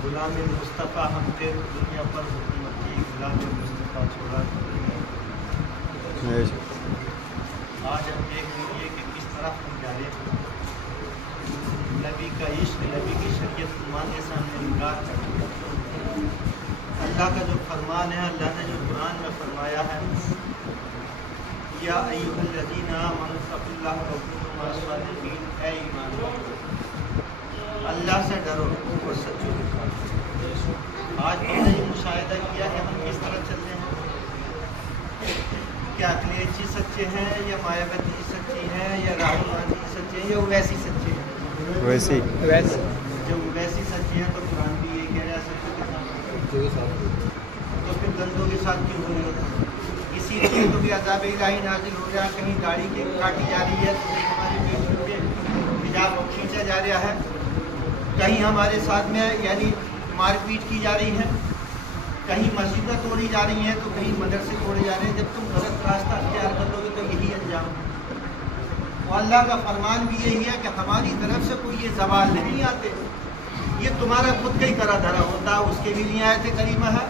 غلام مصطفیٰ ہم تیرے دنیا پر حکومت کی، غلام مصطفیٰ چھوڑا۔ آج ہم دیکھ لیجیے کہ کس طرح ہم جا رہے ہیں۔ نبی کا عشق، نبی کی شریعت مانگے سامنے انکار کر دیا۔ اللہ کا جو فرمان ہے، اللہ نے جو قرآن میں فرمایا ہے، یا ایھا الذین آمنوا اتقوا اللہ وکونوا مع الصادقین، اے ایمان والو اللہ سے ڈرو اور سچوں کے ساتھ۔ آج ہم نے یہ مشاہدہ کیا کہ ہم کس طرح چل رہے ہیں۔ کیا اکھلیش جی سچے ہیں، یا مایاوتی جی سچی ہیں، یا راہل گاندھی جی سچے ہیں، یا اویسی سچے ہیں؟ جب اویسی سچے ہیں تو قرآن بھی یہ کہہ رہا ہے سچوں کے ساتھ، تو پھر گندوں کے ساتھ کیوں ہو رہی ہے؟ اسی لیے تو بھی عذاب الہی نازل ہو رہا ہے، کہیں داڑھی کی کاٹی جا رہی ہے، کہیں ہماری بیٹیوں کے حجاب کھینچا جا رہا ہے، کہیں ہمارے ساتھ میں یعنی مار پیٹ کی جا رہی ہے، کہیں مسجدیں توڑی جا رہی ہیں، تو کہیں مدرسے توڑے جا رہے ہیں۔ جب تم غلط راستہ اختیار کر لو گے تو یہی انجام ہے۔ اور اللہ کا فرمان بھی یہی ہے کہ ہماری طرف سے کوئی یہ زوال نہیں آتے، یہ تمہارا خود کا ہی کرا دھرا ہوتا ہے۔ اس کے بھی لیے آیت کریمہ ہے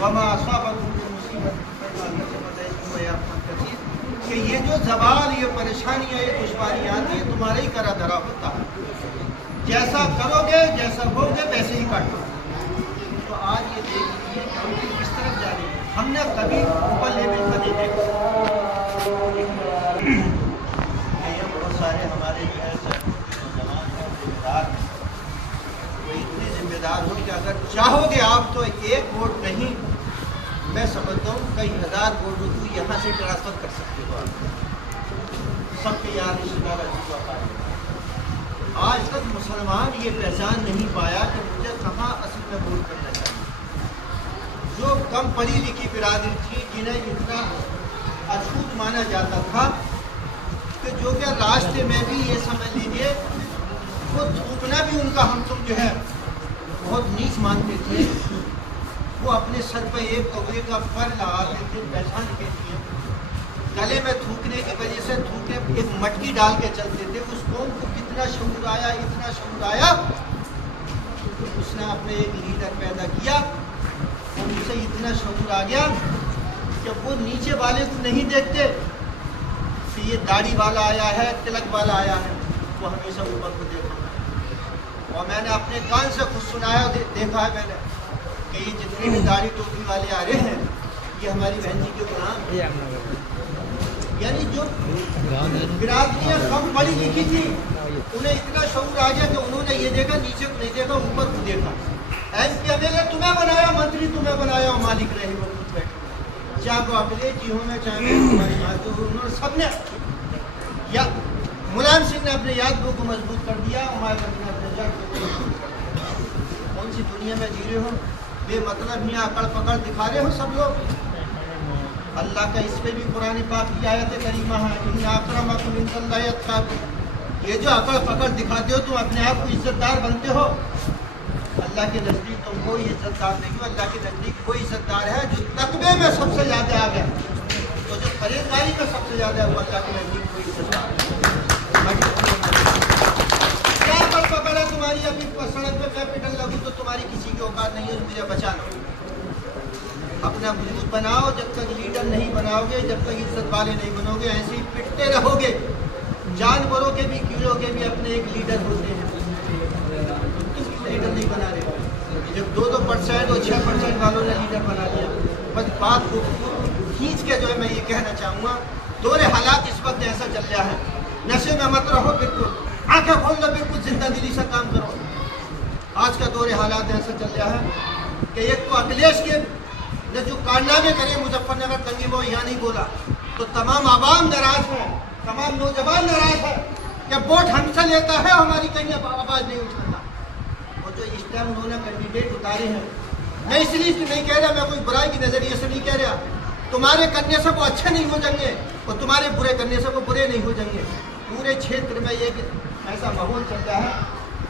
وما اصابکم من مصیبۃ فبما کسبت ایدیکم ویعفو عن کثیر، کہ یہ جو زوال، یہ پریشانیاں، یہ دشواریاں آتی ہیں، تمہارا ہی کرا دھرا ہوتا ہے۔ جیسا کرو گے، جیسا ہو گے، ویسے ہی کاٹو۔ تو آج یہ دیکھ لیجیے کہ ہم کس طرف جا رہے ہیں۔ ہم نے کبھی اوپر لیول کا نہیں دیکھا۔ بہت سارے ہمارے جو ہے نوجوان ہیں، ذمہ دار ہیں، وہ اتنے ذمہ دار ہو کہ اگر چاہو گے آپ تو ایک ووٹ نہیں، میں سمجھتا ہوں کئی ہزار ووٹوں کو یہاں سے ٹرانسفر کر سکتے ہو آپ۔ سب کے یار رشتہ دار عزیز و اقارب۔ آج تک مسلمان یہ پہچان نہیں پایا کہ مجھے کہاں اصل میں ووٹ کرنا چاہیے۔ جو کم پڑھی لکھی برادری تھی، جنہیں اتنا اچھوت مانا جاتا تھا کہ جو کہ راستے میں بھی یہ سمجھ لیجیے وہ تھوکنا بھی ان کا ہم تم جو ہے بہت نیچ مانتے تھے، وہ اپنے سر پہ ایک کوے کا پر لگاتے تھے پہچان کے لیے، گلے میں تھوکنے کی وجہ سے تھوکنے ایک مٹکی ڈال کے چلتے تھے۔ اس قوم کو کتنا شعور آیا، اتنا شعور آیا کہ اس نے اپنے ایک لیڈر پیدا کیا، اور اسے اتنا شعور آ گیا کہ وہ نیچے والے کو نہیں دیکھتے کہ یہ داڑھی والا آیا ہے، تلک والا آیا ہے، وہ ہمیشہ اوپر کو دیکھا۔ اور میں نے اپنے کان سے خود سنایا، دیکھا ہے میں نے کہ یہ جتنے بھی داڑھی ٹوپی والے آ رہے ہیں یہ ہماری بہن جی کے غلام ہیں۔ یعنی جو برادریاں کم پڑھی لکھی تھی انہیں اتنا شعور آ گیا کہ انہوں نے یہ دیکھا، نیچے کو نہیں دیکھا، اوپر کو دیکھا۔ M P M L A تمہیں بنایا، منتری تمہیں بنایا، اور مالک رہے وہ خود بیٹھے، چاہے وہ اکھلیش جی ہوں میں، چاہے انہوں نے سب نے، یا ملائم سنگھ نے اپنے یاد کو مضبوط کر دیا، مایاوتی نے اپنے جڑ کو مضبوط کر دیا۔ کون سی دنیا میں جی رہے ہو؟ بے مطلب ہی اکڑ پکڑ دکھا رہے ہو سب لوگ۔ اللہ کا اس پہ بھی قرآن پاک کی آیت کریمہ ہے ان اکرمکم عند اللہ اتقاکم۔ یہ جو اکڑ پکڑ دکھاتے ہو، تم اپنے آپ کو عزت دار بنتے ہو، اللہ کے نزدیک تم کوئی عزت دار نہیں ہو۔ اللہ کے نزدیک کوئی عزت دار ہے جو تقوی میں سب سے زیادہ آ گیا، تو جو پرہیزگاری میں سب سے زیادہ ہے وہ اللہ کے نزدیک کوئی عزت دار ہے۔ کیا اکڑ پکڑ ہے تمہاری؟ ابھی سڑک پہ میں پٹن لگوں تو تمہاری کسی کی اوقات نہیں ہے مجھے بچا لو۔ اپنا وجود بناؤ، جب تک لیڈر نہیں بناؤ گے، جب تک عزت والے نہیں بنو گے، ایسے ہی پٹتے رہو گے۔ جانوروں کے بھی، کیڑوں کے بھی اپنے ایک لیڈر ہوتے ہیں، تم کیوں لیڈر نہیں بنا رہے ہو؟ جب 2% اور 6% والوں نے لیڈر بنا لیا۔ بس بات کو کھینچ کے جو ہے میں یہ کہنا چاہوں گا، دور حالات اس وقت ایسا چل رہا ہے، نشے میں مت رہو، بالکل آنکھیں کھول لو، بالکل زندہ دلی سے کام کرو۔ آج کا دور حالات ایسا چل رہا ہے کہ ایک تو اکھلیش کے نے جو کارنامے کرے مظفر نگر تنگی وہ یہاں نہیں بولا، تو تمام عوام ناراض ہیں، تمام نوجوان ناراض ہیں کہ ووٹ ہم سے لیتا ہے، ہماری کہیں آواز نہیں اٹھاتا۔ اور جو اس ٹائم انہوں نے کینڈیڈیٹ اتارے ہیں، میں اس لیے نہیں کہہ رہا، میں کوئی برائی کے نظریے سے نہیں کہہ رہا، تمہارے کرنے سے وہ اچھے نہیں ہو جائیں گے اور تمہارے برے کرنے سے وہ برے نہیں ہو جائیں گے۔ پورے چھیتر میں ایک ایسا ماحول چل رہا ہے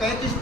35